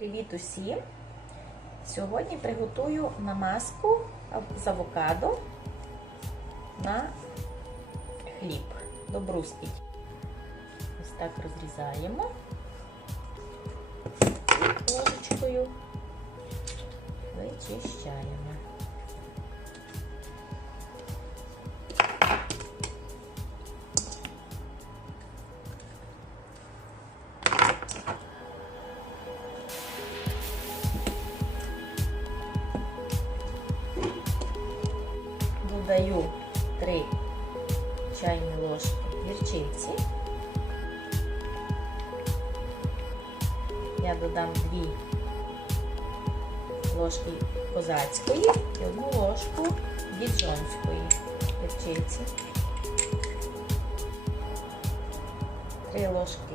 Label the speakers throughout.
Speaker 1: Привіт усім! Сьогодні приготую намазку з авокадо на хліб до брускіть. Ось так розрізаємо ложечкою, вичищаємо. Додаю 3 чайні ложки гірчиці. Я додам 2 ложки козацької і одну ложку діджонської гірчиці. 3 ложки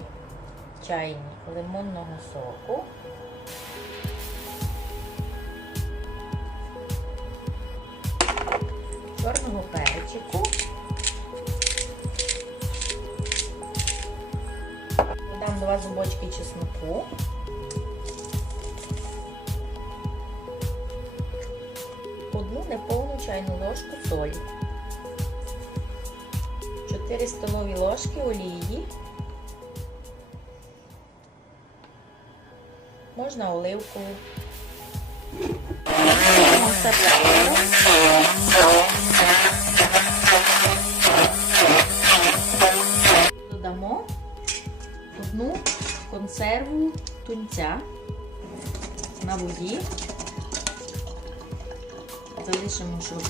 Speaker 1: чайні лимонного соку. Чорного перчику. Додам два зубочки чесноку. Одну неповну чайну ложку солі. 4 столові ложки олії. Можна оливкову. Моцареллу. Додамо консерву тунця на воді. Залишимо, щоб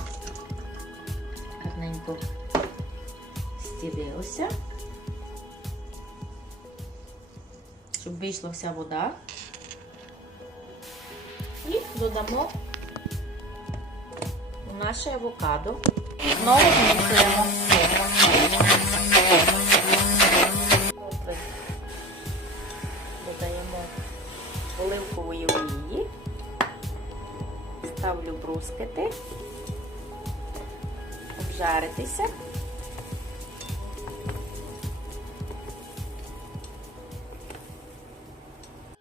Speaker 1: гарненько стідилося, щоб вийшла вся вода. І додамо наше авокадо. Знову змішуємо. Оливкової олії. Ставлю брускети, обжаритися.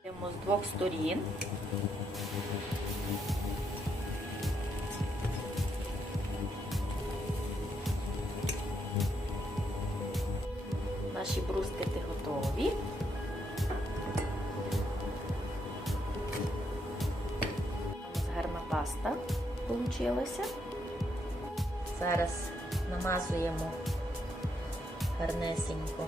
Speaker 1: Даємо з двох сторін. Наші брускети готові. Паста получилася. Зараз намазуємо гарнесенько